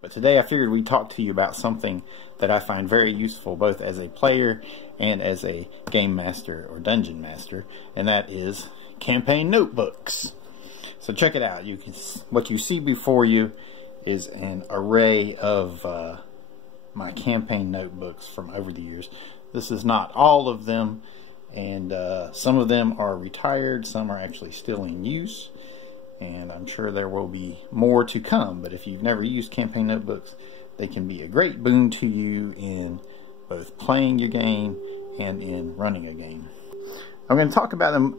But today I figured we'd talk to you about something that I find very useful both as a player and as a game master or dungeon master, and that is campaign notebooks. So check it out. What you see before you is an array of my campaign notebooks from over the years. This is not all of them, and some of them are retired, some are actually still in use, and I'm sure there will be more to come. But if you've never used campaign notebooks, they can be a great boon to you in both playing your game and in running a game. I'm going to talk about them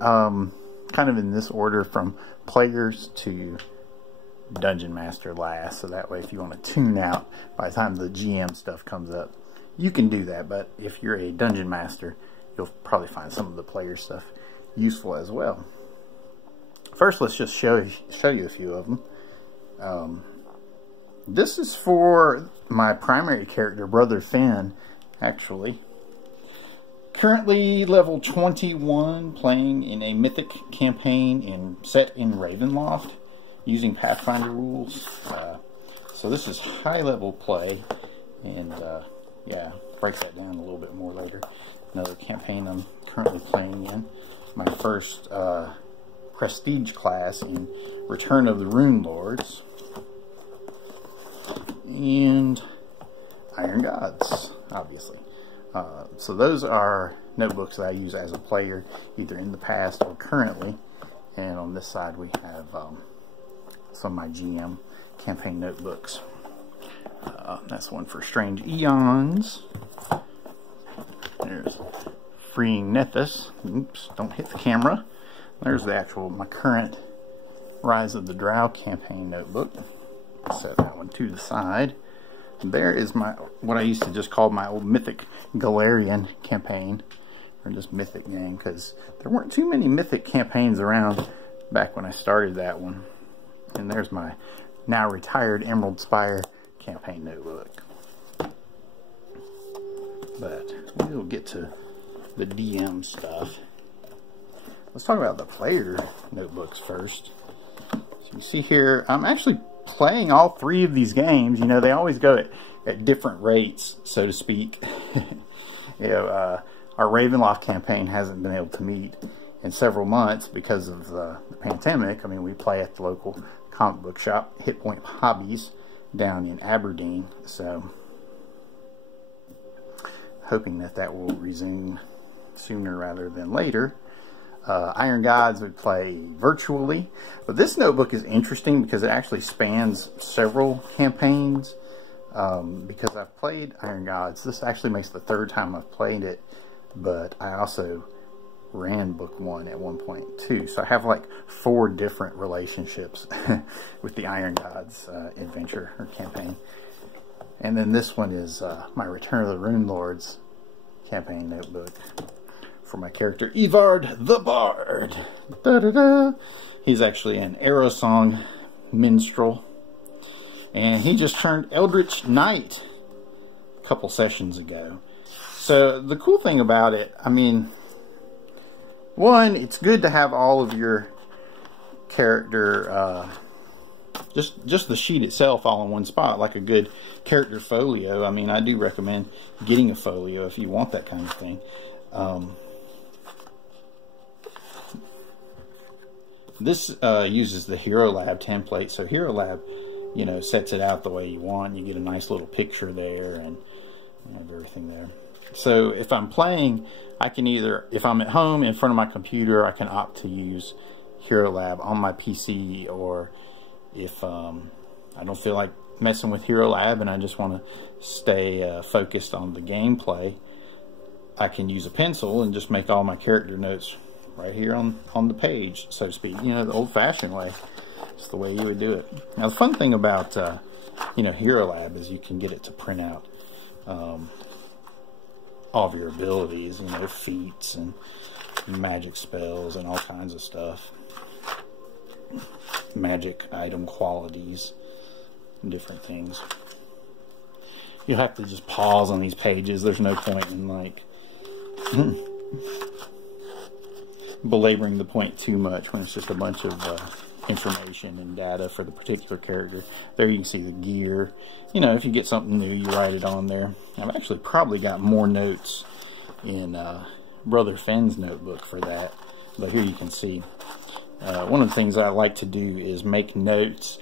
kind of in this order, from players to dungeon master last, so that way if you want to tune out by the time the GM stuff comes up, you can do that. But if you're a dungeon master, you'll probably find some of the player stuff useful as well. First, let's just show you a few of them. This is for my primary character, Brother Finn, actually. Currently level 21, playing in a mythic campaign set in Ravenloft, using Pathfinder rules. So this is high level play, and yeah, break that down a little bit more later. Another campaign I'm currently playing in, my first prestige class in Return of the Rune Lords, and Iron Gods, obviously. So those are notebooks that I use as a player, either in the past or currently. And on this side we have some of my GM campaign notebooks. That's one for Strange Eons. There's Freeing Nethys. Oops, don't hit the camera. There's my current Rise of the Drow campaign notebook. Set that one to the side. There is what I used to just call my old Mythic Galarian campaign, or just Mythic game, because there weren't too many Mythic campaigns around back when I started that one. And there's my now retired Emerald Spire campaign notebook. But we'll get to the DM stuff. Let's talk about the player notebooks first. So you see here, I'm actually playing all three of these games. You know, they always go at different rates, so to speak. You know, our Ravenloft campaign hasn't been able to meet in several months because of the pandemic. I mean, we play at the local comic book shop, Hit Point Hobbies, down in Aberdeen. So, hoping that will resume sooner rather than later. Iron Gods would play virtually, but this notebook is interesting because it actually spans several campaigns. Because I've played Iron Gods, this actually makes the third time I've played it, but I also ran book 1 at one point too, so I have like 4 different relationships with the Iron Gods adventure or campaign. And then this one is my Return of the Rune Lords campaign notebook for my character Evard the Bard. Da-da-da. He's actually an Arneson minstrel, and he just turned Eldritch Knight a couple sessions ago. So the cool thing about it, I mean, one, it's good to have all of your character, just the sheet itself all in one spot, like a good character folio. I mean, I do recommend getting a folio if you want that kind of thing. This uses the Hero Lab template, so Hero Lab, you know, sets it out the way you want. You get a nice little picture there and everything there. So if I'm playing, I can either, if I'm at home in front of my computer, I can opt to use Hero Lab on my PC, or if I don't feel like messing with Hero Lab and I just want to stay focused on the gameplay, I can use a pencil and just make all my character notes right here on the page, so to speak. You know, the old-fashioned way. It's the way you would do it. Now, the fun thing about you know, Hero Lab is you can get it to print out all of your abilities, you know, feats and magic spells and all kinds of stuff. Magic item qualities and different things. You'll have to just pause on these pages. There's no point in, like, belaboring the point too much when it's just a bunch of information and data for the particular character. There you can see the gear. You know, if you get something new, you write it on there. I've actually probably got more notes in Brother Finn's notebook for that, but here you can see. One of the things I like to do is make notes,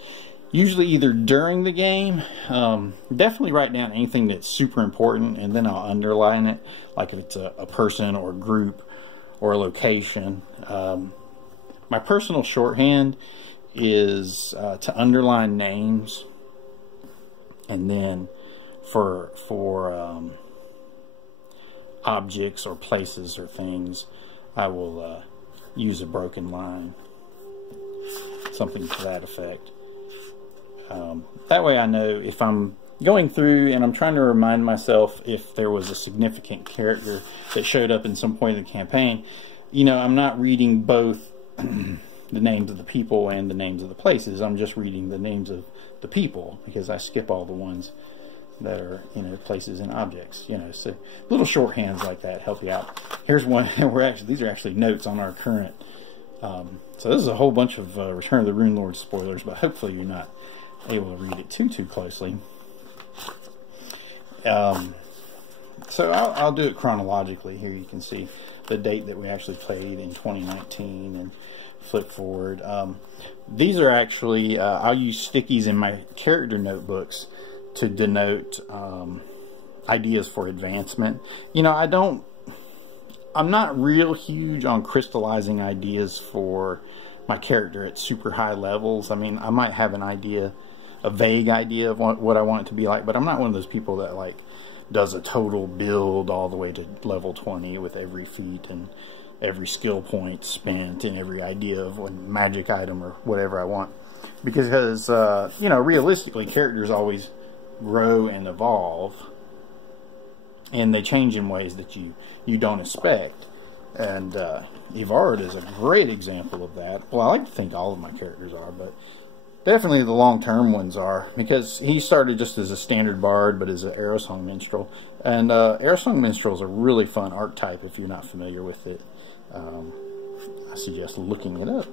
usually either during the game. Definitely write down anything that's super important, and then I'll underline it, like if it's a person or a group or a location. My personal shorthand is to underline names, and then for objects or places or things, I will use a broken line, something to that effect. That way I know if I'm going through and I'm trying to remind myself if there was a significant character that showed up in some point in the campaign, you know, I'm not reading both the names of the people and the names of the places. I'm just reading the names of the people, because I skip all the ones that are, you know, places and objects. You know, so little shorthands like that help you out. Here's one. These are actually notes on our current. So this is a whole bunch of Return of the Rune Lord spoilers, but hopefully you're not able to read it too closely. So I'll do it chronologically. Here you can see the date that we actually played in 2019 and flip forward. These are actually, I'll use stickies in my character notebooks to denote ideas for advancement. You know, I'm not real huge on crystallizing ideas for my character at super high levels. I mean, I might have an idea, a vague idea of what I want it to be like, but I'm not one of those people that like does a total build all the way to level 20 with every feat and every skill point spent and every idea of a magic item or whatever I want. Because, you know, realistically, characters always grow and evolve, and they change in ways that you don't expect. And Evard is a great example of that. Well, I like to think all of my characters are, but definitely the long-term ones are, because he started just as a standard bard, but as an Arrow Song Minstrel. And Arrow Song Minstrel is a really fun archetype if you're not familiar with it. I suggest looking it up.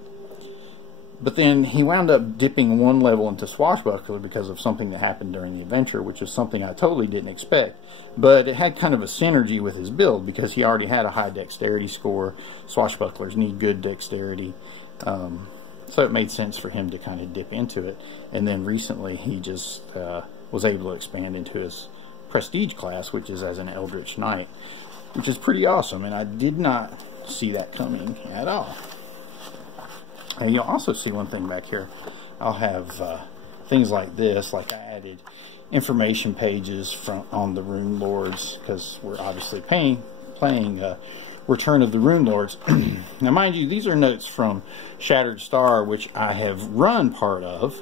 But then he wound up dipping one level into Swashbuckler because of something that happened during the adventure, which is something I totally didn't expect. But it had kind of a synergy with his build, because he already had a high dexterity score. Swashbucklers need good dexterity. So it made sense for him to kind of dip into it. And then recently he just was able to expand into his prestige class, which is as an Eldritch Knight, which is pretty awesome. And I did not see that coming at all. And you'll also see one thing back here. I'll have things like this, like I added information pages on the Rune Lords, because we're obviously playing Return of the Rune Lords. Now mind you, these are notes from Shattered Star, which I have run part of,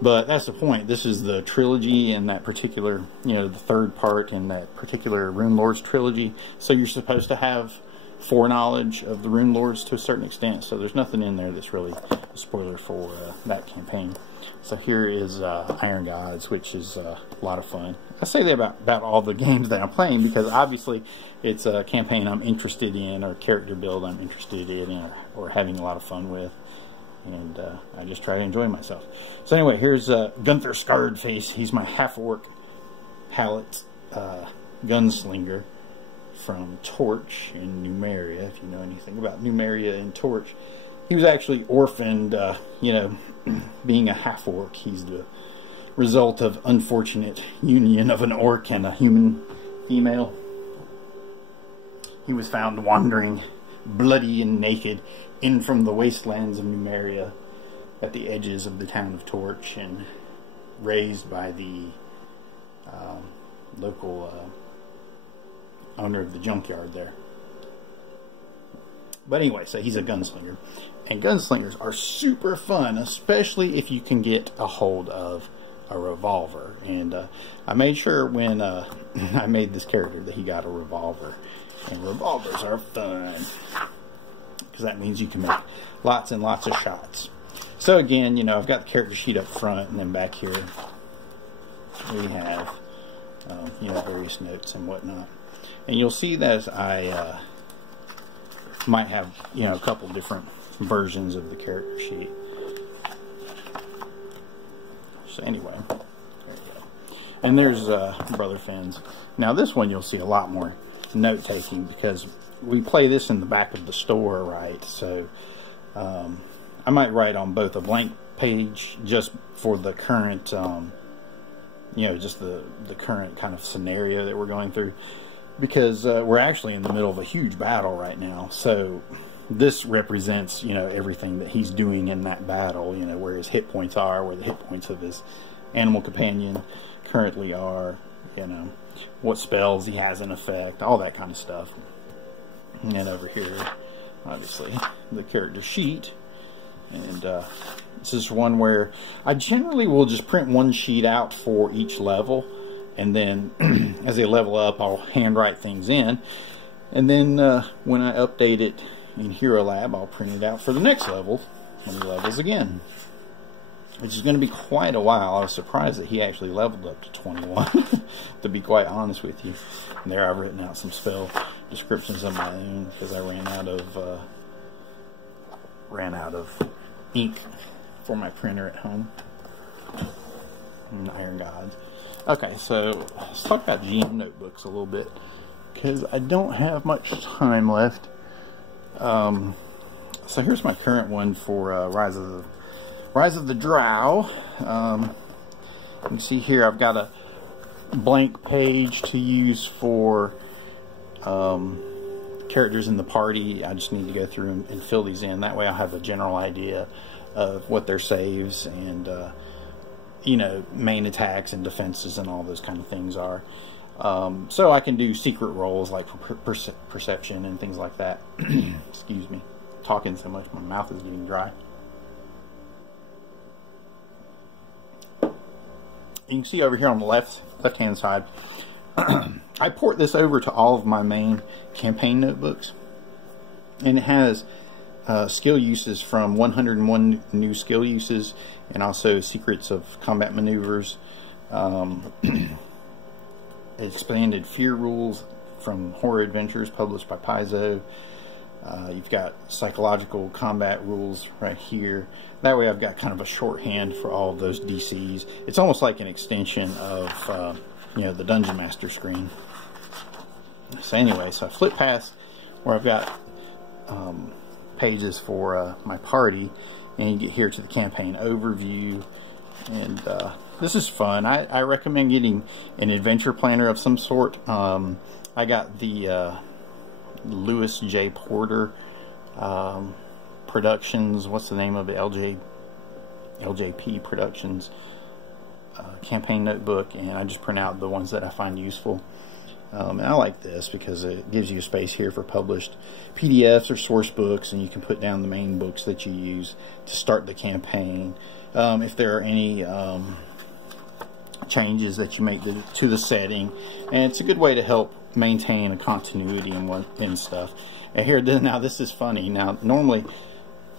but that's the point. This is the trilogy in that particular, you know, the third part in that particular Rune Lords trilogy. So you're supposed to have foreknowledge of the Rune Lords to a certain extent, so there's nothing in there that's really a spoiler for that campaign. So here is Iron Gods, which is a lot of fun. I say that about all the games that I'm playing, because obviously it's a campaign I'm interested in, or character build I'm interested in, or having a lot of fun with, and I just try to enjoy myself. So anyway, here's Gunther Scarred Face. He's my half-orc Hallet gunslinger from Torch in Numeria, if you know anything about Numeria and Torch. He was actually orphaned, you know, being a half-orc. He's the result of unfortunate union of an orc and a human female. He was found wandering, bloody and naked, in from the wastelands of Numeria at the edges of the town of Torch, and raised by the local owner of the junkyard there. But anyway, so he's a gunslinger. And gunslingers are super fun, especially if you can get a hold of a revolver. And I made sure when I made this character that he got a revolver. And revolvers are fun, because that means you can make lots and lots of shots. So again, you know, I've got the character sheet up front, and then back here we have, you know, various notes and whatnot. And you'll see that as I might have, you know, a couple different versions of the character sheet. So anyway, there you go. And there's Brother Finn's. Now this one you'll see a lot more note taking because we play this in the back of the store, right? So I might write on both a blank page just for the current, you know, just the current kind of scenario that we're going through, because we're actually in the middle of a huge battle right now. So this represents, you know, everything that he's doing in that battle, you know, where his hit points are, where the hit points of his animal companion currently are, you know, what spells he has in effect, all that kind of stuff. And over here, obviously, the character sheet. And this is one where I generally will just print one sheet out for each level, and then as they level up, I'll handwrite things in, and then when I update it in Hero Lab, I'll print it out for the next level when he levels again, which is going to be quite a while. I was surprised that he actually leveled up to 21, to be quite honest with you. And there I've written out some spell descriptions of my own because I ran out of ink for my printer at home. Iron Gods. Okay, so let's talk about GM notebooks a little bit because I don't have much time left. So here's my current one for Rise of the Drow. You can see here I've got a blank page to use for characters in the party. I just need to go through and fill these in. That way I'll have a general idea of what their saves and you know, main attacks and defenses and all those kind of things are. So I can do secret rolls like perception and things like that. Excuse me, talking so much my mouth is getting dry. You can see over here on the left hand side, I port this over to all of my main campaign notebooks, and it has skill uses from 101 new skill uses, and also secrets of combat maneuvers, expanded fear rules from Horror Adventures published by Paizo. You've got psychological combat rules right here. That way I've got kind of a shorthand for all of those DCs. It's almost like an extension of you know, the Dungeon Master screen. So anyway, so I flip past where I've got pages for my party, and you get here to the campaign overview, and this is fun. I recommend getting an adventure planner of some sort. I got the Lewis J. Porter Productions, what's the name of it? LJP Productions campaign notebook, and I just print out the ones that I find useful. And I like this because it gives you a space here for published PDFs or source books, and you can put down the main books that you use to start the campaign. If there are any changes that you make to the setting, and it's a good way to help maintain a continuity and stuff. And here, now this is funny. Now normally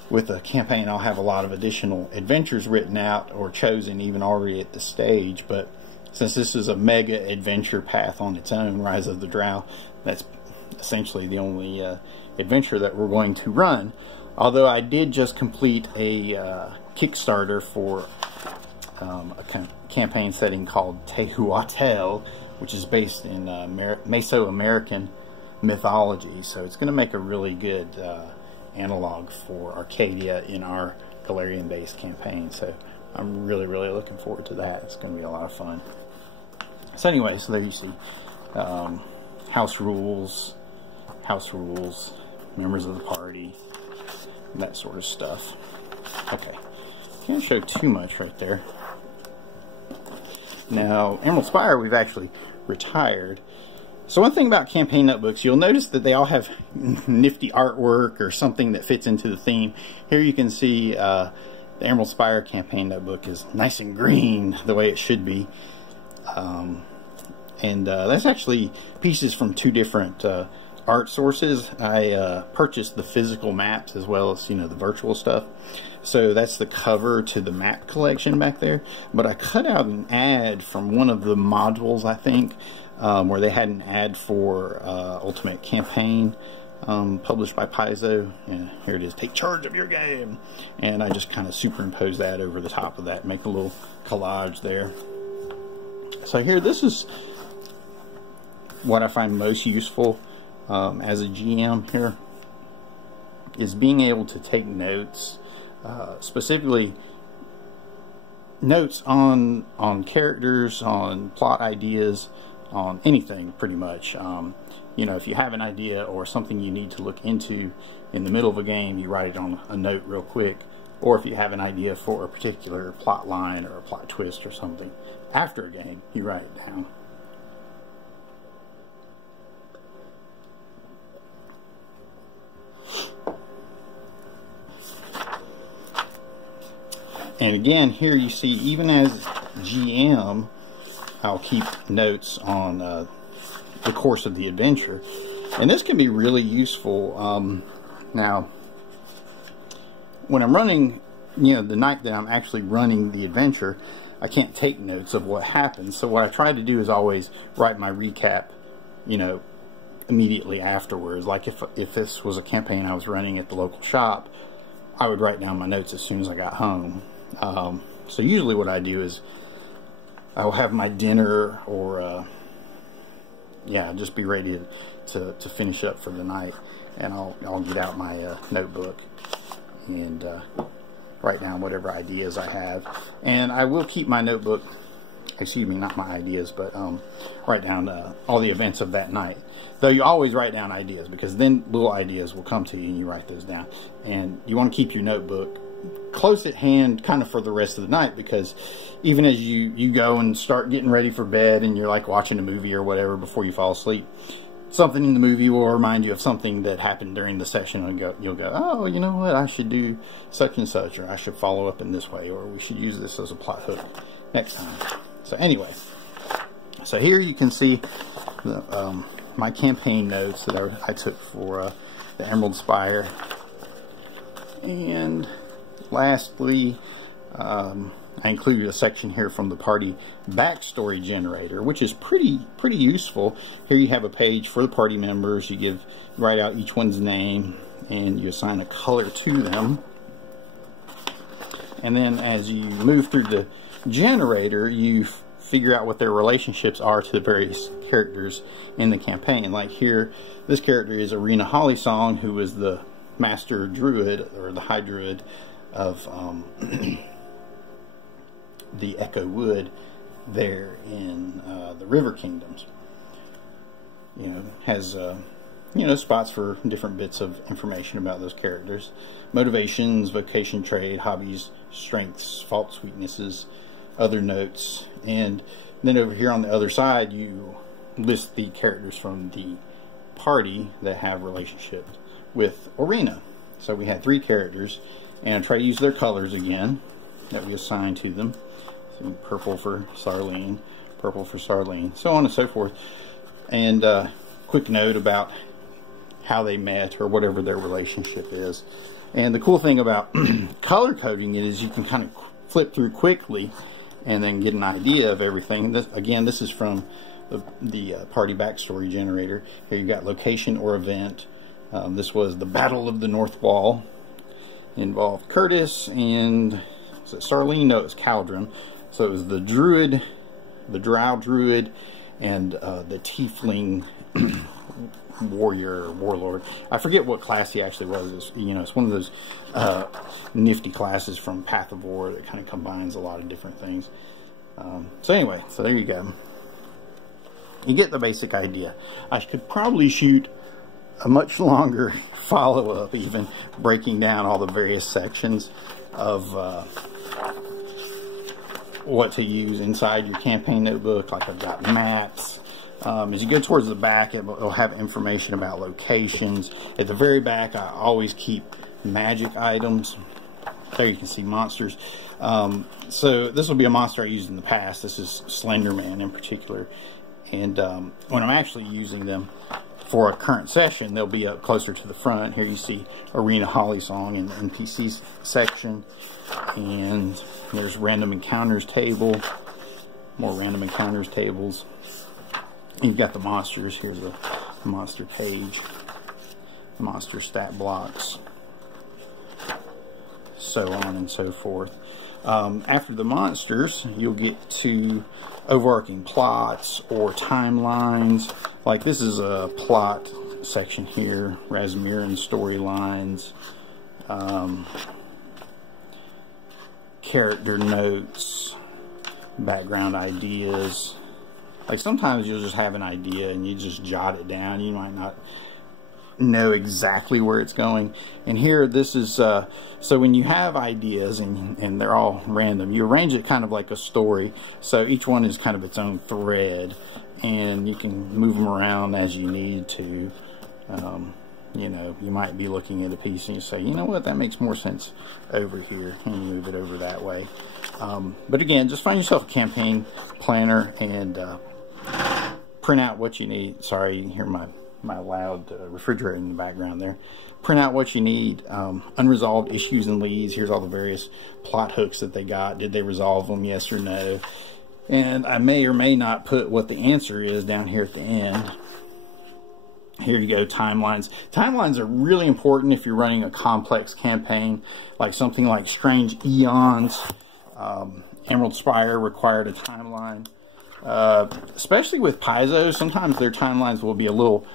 with a campaign I'll have a lot of additional adventures written out or chosen even already at the stage, but since this is a mega adventure path on its own, Rise of the Drow, that's essentially the only adventure that we're going to run. Although I did just complete a Kickstarter for a campaign setting called Tehuatl, which is based in Mesoamerican mythology. So it's going to make a really good analog for Arcadia in our Galarian-based campaign. So I'm really looking forward to that. It's going to be a lot of fun. So anyway, so there you see house rules, members of the party, that sort of stuff. Okay, can't show too much right there. Now, Emerald Spire we've actually retired. So one thing about campaign notebooks, you'll notice that they all have nifty artwork or something that fits into the theme. Here you can see the Emerald Spire campaign notebook is nice and green, the way it should be. And that's actually pieces from two different art sources. I purchased the physical maps as well as, you know, the virtual stuff. So that's the cover to the map collection back there. But I cut out an ad from one of the modules, I think, where they had an ad for Ultimate Campaign. published by Paizo. And here it is, take charge of your game. And I just kind of superimpose that over the top of that, make a little collage there. So here, this is what I find most useful as a GM here, is being able to take notes, specifically notes on characters, on plot ideas, on anything pretty much. You know, if you have an idea or something you need to look into in the middle of a game, you write it on a note real quick. Or if you have an idea for a particular plot line or a plot twist or something after a game, you write it down. And again, here you see, even as GM, I'll keep notes on the course of the adventure. And this can be really useful. Now, when I'm running, you know, the night that I'm actually running the adventure, I can't take notes of what happens. So what I try to do is always write my recap, you know, immediately afterwards. Like if this was a campaign I was running at the local shop, I would write down my notes as soon as I got home. So usually what I do is I'll have my dinner, or yeah, just be ready to finish up for the night, and I'll get out my notebook and write down whatever ideas I have. And I will keep my notebook, excuse me, not my ideas, but write down all the events of that night. Though you always write down ideas, because then little ideas will come to you and you write those down. And you want to keep your notebook close at hand kind of for the rest of the night, because even as you go and start getting ready for bed and you're like watching a movie or whatever before you fall asleep, something in the movie will remind you of something that happened during the session, and you'll go, oh, you know what, I should do such and such, or I should follow up in this way, or we should use this as a plot hook next time. So anyway, so here you can see the, my campaign notes that I took for the Emerald Spire. And lastly, I included a section here from the party backstory generator, which is pretty useful. Here you have a page for the party members. You write out each one's name, and you assign a color to them. And then as you move through the generator, you figure out what their relationships are to the various characters in the campaign. Like here, this character is Arena Hollysong, who is the master druid, or the high druid of the Echo Wood there in the River Kingdoms. You know, has you know, spots for different bits of information about those characters: motivations, vocation, trade, hobbies, strengths, faults, weaknesses, other notes. And then over here on the other side, you list the characters from the party that have relationships with Arena. So we had 3 characters, and I try to use their colors again that we assigned to them. So purple for Sarlene, purple for Sarlene, so on and so forth. And quick note about how they met, or whatever their relationship is. And the cool thing about color coding it is you can kind of flip through quickly and then get an idea of everything. This is from the party backstory generator. Here you got location or event. This was the Battle of the North Wall. Involved Curtis and, was it Sarlene? No, it was Caldron. So it was the druid, the drow druid, and the tiefling warlord. I forget what class he actually was. It's, you know, it's one of those nifty classes from Path of War that kind of combines a lot of different things. So anyway, so there you go. You get the basic idea. I could probably shoot a much longer follow-up, even breaking down all the various sections of what to use inside your campaign notebook. Like I've got maps. As you go towards the back, it'll have information about locations. At the very back, I always keep magic items. There you can see monsters. So this will be a monster I used in the past. This is Slender Man in particular. And when I'm actually using them for a current session, they'll be up closer to the front. Here you see Arena Hollysong in the NPCs section. And there's random encounters table. More random encounters tables. And you've got the monsters. Here's the monster page. monster stat blocks, so on and so forth. After the monsters, you'll get to overarching plots or timelines. Like this is a plot section here, Rasmiran storylines, character notes, background ideas. Like sometimes you'll just have an idea and you just jot it down. You might not know exactly where it's going. And here, this is so when you have ideas and they're all random, you arrange it kind of like a story, so each one is kind of its own thread, and you can move them around as you need to. You know, you might be looking at a piece and you say, you know what, that makes more sense over here, and you move it over that way. But again, just find yourself a campaign planner and print out what you need. Sorry, you can hear my loud refrigerator in the background there. Print out what you need. Unresolved issues and leads. Here's all the various plot hooks that they got. Did they resolve them? Yes or no? And I may or may not put what the answer is down here at the end. Here you go, timelines. Timelines are really important if you're running a complex campaign, like something like Strange Eons. Emerald Spire required a timeline. Especially with Paizo, sometimes their timelines will be a little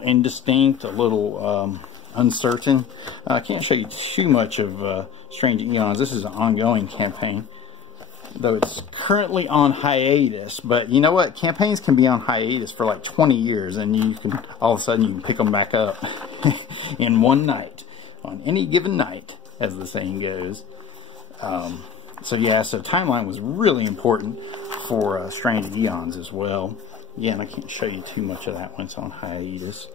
indistinct, a little uncertain. I can't show you too much of Strange Eons. This is an ongoing campaign, though it's currently on hiatus. But you know what? Campaigns can be on hiatus for like 20 years, and you can all of a sudden you can pick them back up in one night, on any given night, as the saying goes. So yeah, so timeline was really important for Strange Eons as well. Yeah, and I can't show you too much of that when it's on hiatus.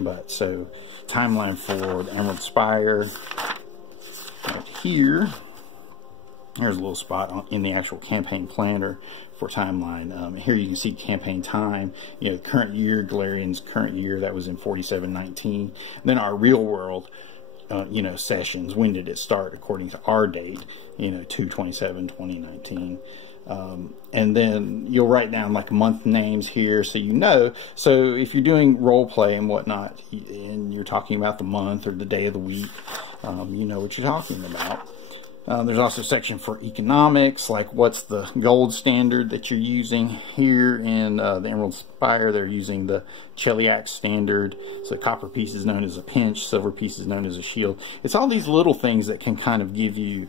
But so timeline for the Emerald Spire. Right here, here's a little spot in the actual campaign planner for timeline. Here you can see campaign time. You know, current year, Galarian's current year, that was in 4719. Then our real world. You know, sessions, when did it start according to our date, you know, 2/27/2019. And then you'll write down like month names here, so you know. So if you're doing role play and whatnot, and you're talking about the month or the day of the week, you know what you're talking about. There's also a section for economics, like what's the gold standard that you're using. Here in the Emerald Spire, they're using the Cheliax standard. So copper piece is known as a pinch, silver piece is known as a shield. It's all these little things that can kind of give you,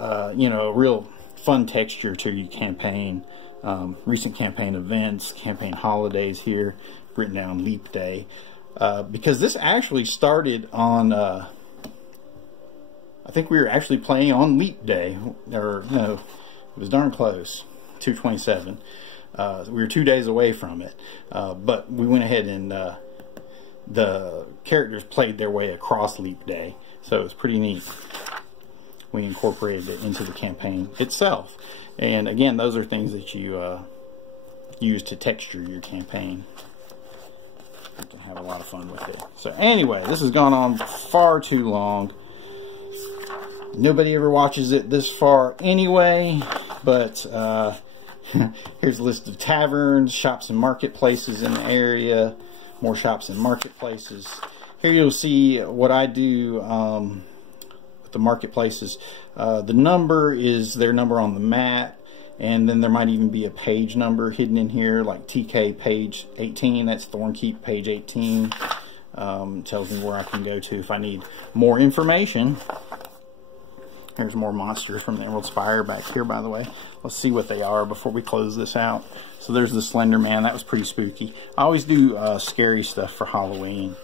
you know, a real fun texture to your campaign. Recent campaign events, campaign holidays here, written down leap day. Because this actually started on... I think we were actually playing on Leap Day, or no, it was darn close, 2/27. We were 2 days away from it, but we went ahead and the characters played their way across Leap Day, so it was pretty neat. We incorporated it into the campaign itself, and again, those are things that you use to texture your campaign. You can have a lot of fun with it. So anyway, this has gone on far too long. Nobody ever watches it this far anyway, but here's a list of taverns, shops and marketplaces in the area, more shops and marketplaces. Here you'll see what I do with the marketplaces. The number is their number on the map, and then there might even be a page number hidden in here, like TK page 18, that's Thornkeep page 18. Tells me where I can go to if I need more information. Here's more monsters from the Emerald Spire back here, by the way. Let's see what they are before we close this out. So there's the Slender Man. That was pretty spooky. I always do scary stuff for Halloween,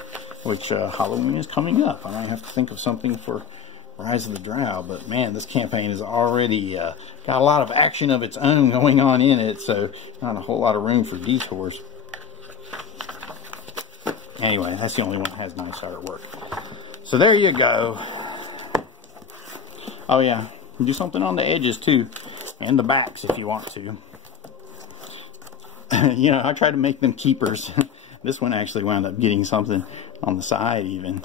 which Halloween is coming up. I might have to think of something for Rise of the Drow. But man, this campaign has already got a lot of action of its own going on in it, so not a whole lot of room for detours. Anyway, that's the only one that has nice artwork. So there you go. Oh yeah, do something on the edges too, and the backs if you want to. You know, I try to make them keepers. This one actually wound up getting something on the side even.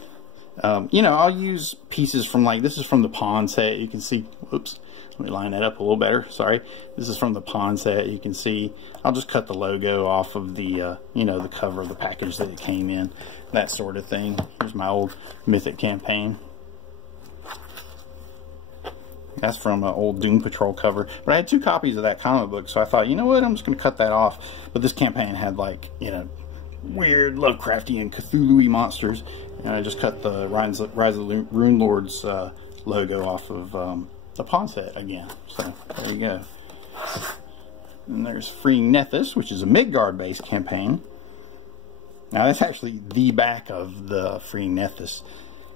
You know, I'll use pieces from, like, this is from the Pawn set. You can see, whoops, let me line that up a little better. Sorry. This is from the Pawn set. You can see, I'll just cut the logo off of the, you know, the cover of the package that it came in. That sort of thing. Here's my old Mythic campaign. That's from an old Doom Patrol cover. But I had 2 copies of that comic book, so I thought, you know what, I'm just going to cut that off. But this campaign had, like, you know, weird Lovecraftian Cthulhu-y monsters. And I just cut the Rise of the Rune Lords logo off of the Pawn set again. So, there you go. And there's Freeing Nethys, which is a Midgard-based campaign. Now, that's actually the back of the Freeing Nethys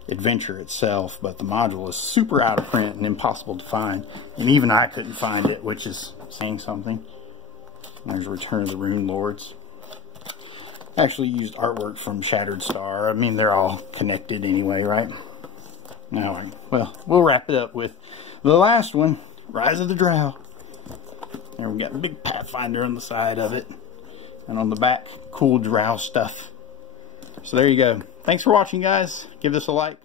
adventure itself, but the module is super out of print and impossible to find. And even I couldn't find it, which is saying something. And there's Return of the Rune Lords. I actually used artwork from Shattered Star. I mean, they're all connected anyway, right? Now, well, we'll wrap it up with the last one, Rise of the Drow. There we got a big Pathfinder on the side of it. And on the back, cool Drow stuff. So there you go. Thanks for watching, guys. Give this a like.